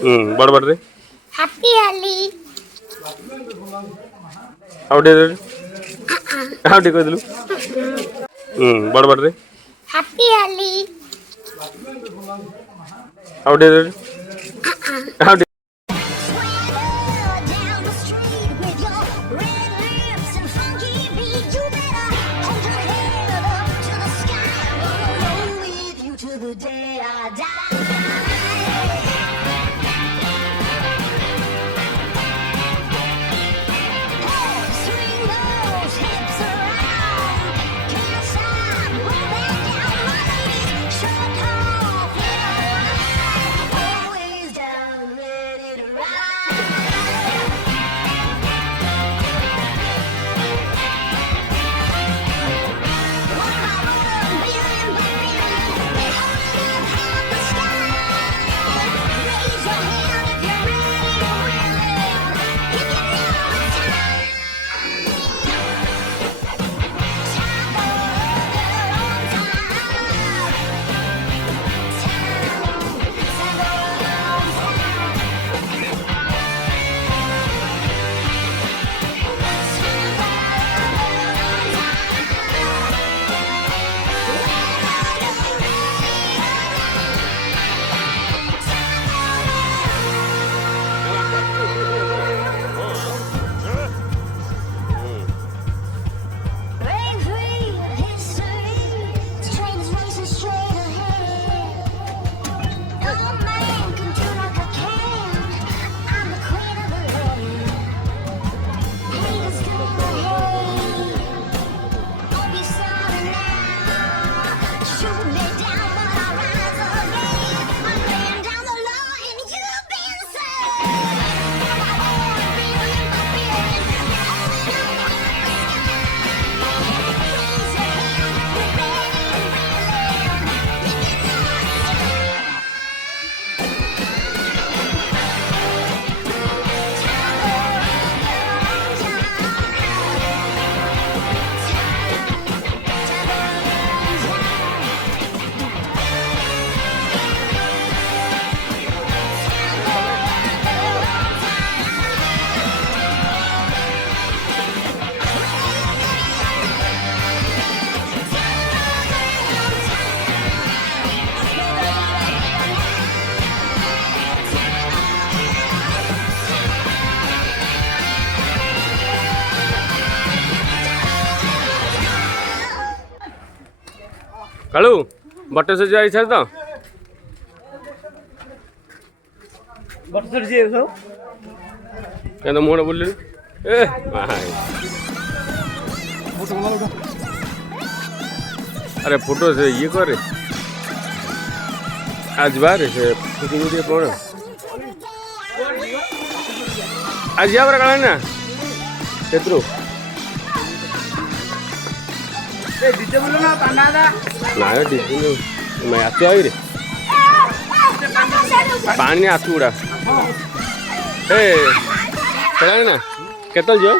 बड़ बड़ रे हैप्पी होली आउटे रे आउटे कह दिलु बड़ बड़ रे हैप्पी होली आउटे रे आउटे down the street with your red lips and funky beat. You better hold your head up to the sky. I'm gonna roll with you till the day I die. Swing those hips around. Can't stop moving down my knees. Shut off, always down, ready to ride. Kalu बटे से जाई छ त butter जी हो केन मोड़ बोलले ए भाई photo वाला अरे फोटो से ये करे आज बार से फोटो वीडियो कोण आज या बरा ना केतरो ए डीजे बोलो ना पांडा दा ना डीजे मैं आतो आई रे पानी आसू उड़ा ए चला ना केतल जो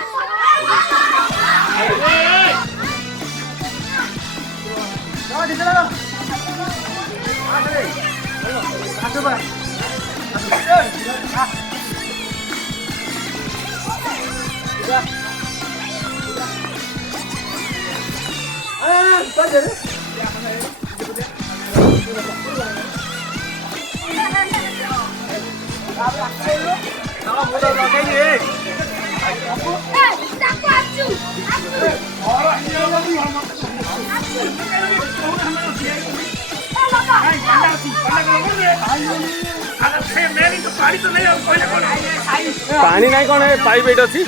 पानी नहीं कौन है पाइप एट अच्छी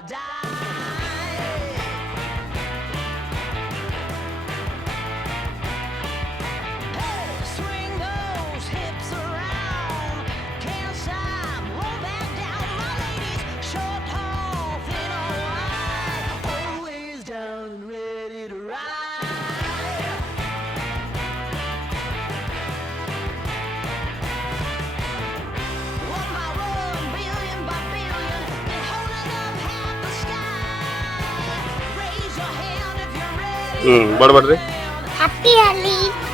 die. Hey, swing those hips around. Can't stop, roll back down. My ladies, short, tall, thin or wide, always down and ready to ride. One by one, billion by billion, they're holding up half the sky. Raise your hand if you're ready. বড় বড় রে Happy Holi.